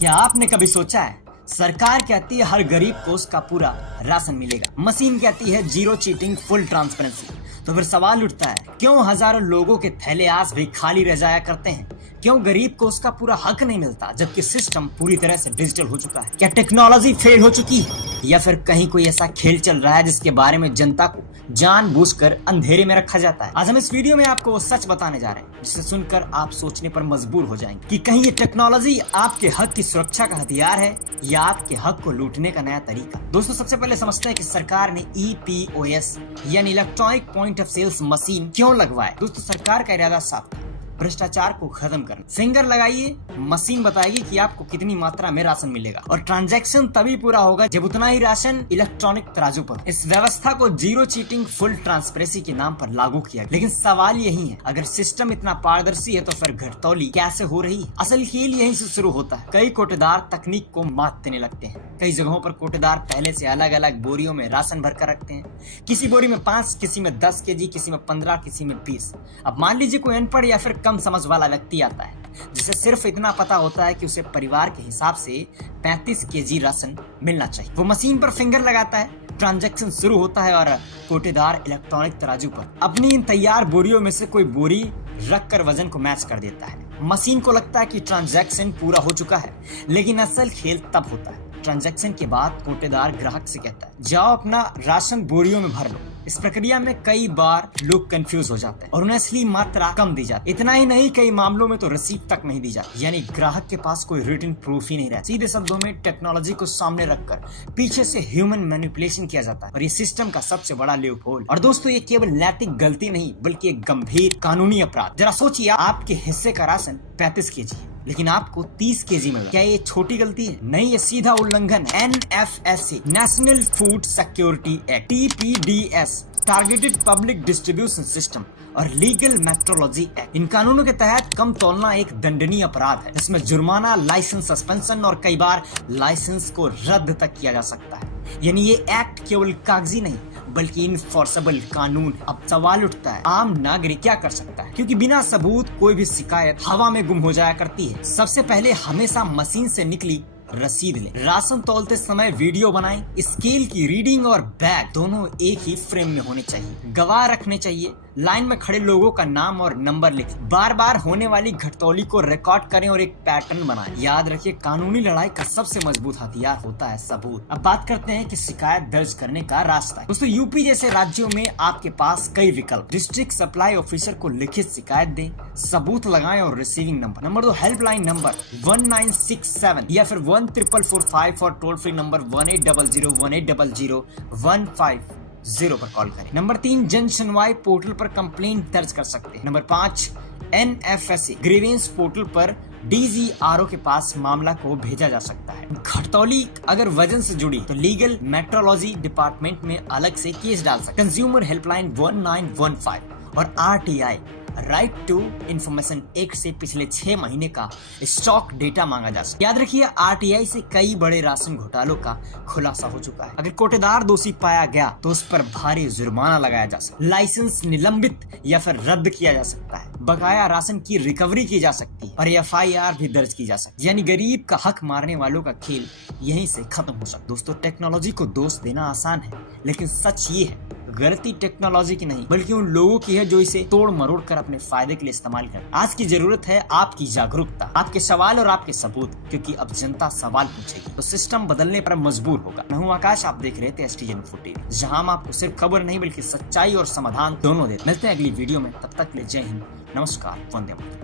क्या आपने कभी सोचा है, सरकार कहती है हर गरीब को उसका पूरा राशन मिलेगा, मशीन कहती है जीरो चीटिंग फुल ट्रांसपेरेंसी। तो फिर सवाल उठता है, क्यों हजारों लोगों के थैले आज भी खाली रह जाया करते हैं? क्यों गरीब को उसका पूरा हक नहीं मिलता, जबकि सिस्टम पूरी तरह से डिजिटल हो चुका है? क्या टेक्नोलॉजी फेल हो चुकी है, या फिर कहीं कोई ऐसा खेल चल रहा है जिसके बारे में जनता को जानबूझकर अंधेरे में रखा जाता है? आज हम इस वीडियो में आपको वो सच बताने जा रहे हैं जिसे सुनकर आप सोचने पर मजबूर हो जाएंगे कि कहीं ये टेक्नोलॉजी आपके हक की सुरक्षा का हथियार है या आपके हक को लूटने का नया तरीका। दोस्तों, सबसे पहले समझते हैं कि सरकार ने EPOS यानी electronic point of sales machine क्यों लगवाए। दोस्तों, सरकार का इरादा साफ था, भ्रष्टाचार को खत्म करना। फिंगर लगाइए, मशीन बताएगी कि आपको कितनी मात्रा में राशन मिलेगा, और ट्रांजैक्शन तभी पूरा होगा जब उतना ही राशन इलेक्ट्रॉनिक तराजू पर। इस व्यवस्था को जीरो चीटिंग फुल ट्रांसपेरेंसी के नाम पर लागू किया। लेकिन सवाल यही है, अगर सिस्टम इतना पारदर्शी है तो फिर घटतौली कैसे हो रही है? असल खेल यहीं से शुरू होता है। कई कोटेदार तकनीक को मात देने लगते हैं। कई जगहों पर कोटेदार पहले से अलग अलग बोरियों में राशन भर कर रखते हैं। किसी बोरी में 5, किसी में 10 kg, किसी में 15, किसी में 20। अब मान लीजिए कोई अनपढ़ या फिर कम समझ वाला व्यक्ति आता है जिसे सिर्फ इतना पता होता है कि उसे परिवार के हिसाब से 35 kg राशन मिलना चाहिए। वो मशीन पर फिंगर लगाता है, ट्रांजैक्शन शुरू होता है और कोटेदार इलेक्ट्रॉनिक तराजू पर अपनी इन तैयार बोरियों में से कोई बोरी रख कर वजन को मैच कर देता है। मशीन को लगता है कि ट्रांजैक्शन पूरा हो चुका है, लेकिन असल खेल तब होता है। ट्रांजैक्शन के बाद कोटेदार ग्राहक से कहता है, जाओ अपना राशन बोरियों में भर लो। इस प्रक्रिया में कई बार लोग कंफ्यूज हो जाते हैं और उन्हें असली मात्रा कम दी जाती। इतना ही नहीं, कई मामलों में तो रसीद तक नहीं दी जाती, यानी ग्राहक के पास कोई रिटन प्रूफ ही नहीं रहता। सीधे शब्दों में टेक्नोलॉजी को सामने रखकर पीछे से ह्यूमन मैनिपुलेशन किया जाता है, और ये सिस्टम का सबसे बड़ा लूपहोल। और दोस्तों, ये केवल नैतिक गलती नहीं बल्कि एक गंभीर कानूनी अपराध। जरा सोचिए, आपके हिस्से का राशन 35 kg है, लेकिन आपको 30 kg मिला। क्या ये छोटी गलती है? नहीं, ये सीधा उल्लंघन है। NFSA national food security act, TPDS targeted public distribution system और लीगल मेट्रोलॉजी एक्ट, इन कानूनों के तहत कम तौलना एक दंडनीय अपराध है। इसमें जुर्माना, लाइसेंस सस्पेंशन और कई बार लाइसेंस को रद्द तक किया जा सकता है। यानी ये एक्ट केवल कागजी नहीं बल्कि इनफोर्सेबल कानून। अब सवाल उठता है, आम नागरिक क्या कर सकता है? क्योंकि बिना सबूत कोई भी शिकायत हवा में गुम हो जाया करती है। सबसे पहले हमेशा मशीन से निकली रसीद ले। राशन तौलते समय वीडियो बनाएं। स्केल की रीडिंग और बैग दोनों एक ही फ्रेम में होने चाहिए। गवाह रखने चाहिए। लाइन में खड़े लोगों का नाम और नंबर लिखें। बार बार होने वाली घटतौली को रिकॉर्ड करें और एक पैटर्न बनाएं। याद रखिए, कानूनी लड़ाई का सबसे मजबूत हथियार होता है सबूत। अब बात करते हैं कि शिकायत दर्ज करने का रास्ता। दोस्तों, यूपी जैसे राज्यों में आपके पास कई विकल्प। डिस्ट्रिक्ट सप्लाई ऑफिसर को लिखित शिकायत दें, सबूत लगाएं और receiving number. Number 2, helpline number 1967 या फिर 14445 और टोल फ्री नंबर 1800 पर कॉल करें। नंबर 3, जन सुनवाई पोर्टल पर कंप्लेंट दर्ज कर सकते हैं। नंबर 5, NFSA ग्रीवेंस पोर्टल पर DGRO के पास मामला को भेजा जा सकता है। घटतौली अगर वजन से जुड़ी तो लीगल मेट्रोलॉजी डिपार्टमेंट में अलग से केस डाल सकते। कंज्यूमर हेल्पलाइन 1915 और RTI right to information act से पिछले 6 महीने का स्टॉक डेटा मांगा जा सकता है। याद रखिए, RTI से कई बड़े राशन घोटालों का खुलासा हो चुका है। अगर कोटेदार दोषी पाया गया तो उस पर भारी जुर्माना लगाया जा सकता है, लाइसेंस निलंबित या फिर रद्द किया जा सकता है, बकाया राशन की रिकवरी की जा सकती है और FIR भी दर्ज की जा सकती है। यानी गरीब का हक मारने वालों का खेल यहीं से खत्म हो सकता है। दोस्तों, टेक्नोलॉजी को दोष देना आसान है, लेकिन सच ये है, गलती टेक्नोलॉजी की नहीं बल्कि उन लोगों की है जो इसे तोड़ मरोड़ कर अपने फायदे के लिए इस्तेमाल करें। आज की जरूरत है आपकी जागरूकता, आपके सवाल और आपके सबूत, क्योंकि अब जनता सवाल पूछेगी तो सिस्टम बदलने पर मजबूर होगा। मैं हूं आकाश, आप देख रहे थे STJ Info TV, जहां हम आपको सिर्फ खबर नहीं बल्कि सच्चाई और समाधान दोनों देते। मिलते हैं अगली वीडियो में, तब तक के लिए जय हिंद, नमस्कार, वंदे मातरम।